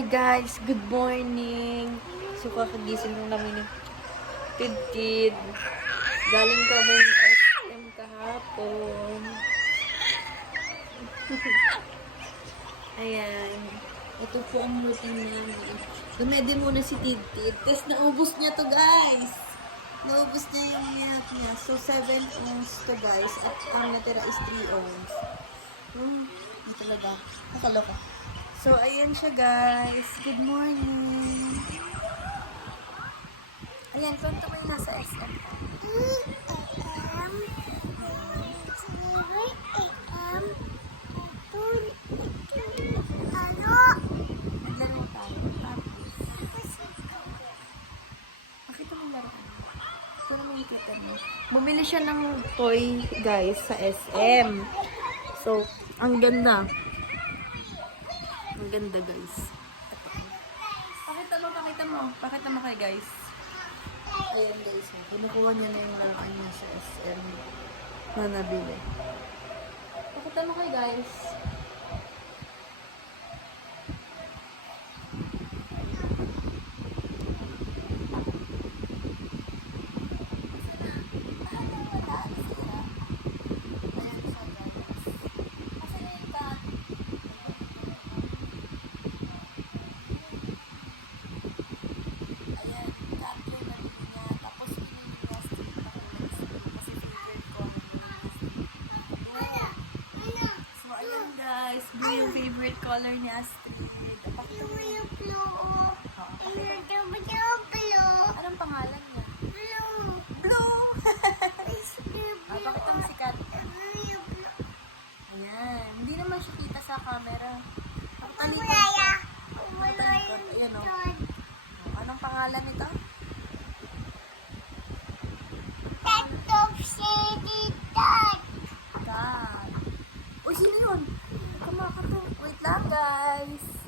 Hey guys, good morning. So kakagising lang namin ng Kid. Galing kami ng SM kahapon. Ayan. Ito po ang routine namin. Dumede muna si Kid. Tapos naubos niya to guys. Naubos niya yung minyak niya. So 7 ounce to guys. At ang natira is 3 ounce. Ito talaga. Nakaloka. So, ayan siya guys. Good morning. Ayan, kwento mo yung nasa SM. Naglaro tayo. Tapos, pakita mo yung laruan. Ito na makikita mo. Bumili siya ng toy guys sa SM. So, ang ganda. Ang ganda, guys. Pakita mo kay guys. Ayan, guys. Kinukuha niya na yung laruan niya sa SM na nabili. Pakita mo kay guys. Guys, blue yung favorite color ni Astrid. Yung blue. Anong pangalan niya? Blue. Blue! Pakita mo si Kat. Ayan. Hindi naman siya kita sa camera. Ayan o. Anong pangalan nito? Kat. Uy, sino yun? Kumakato. Wait lang, guys.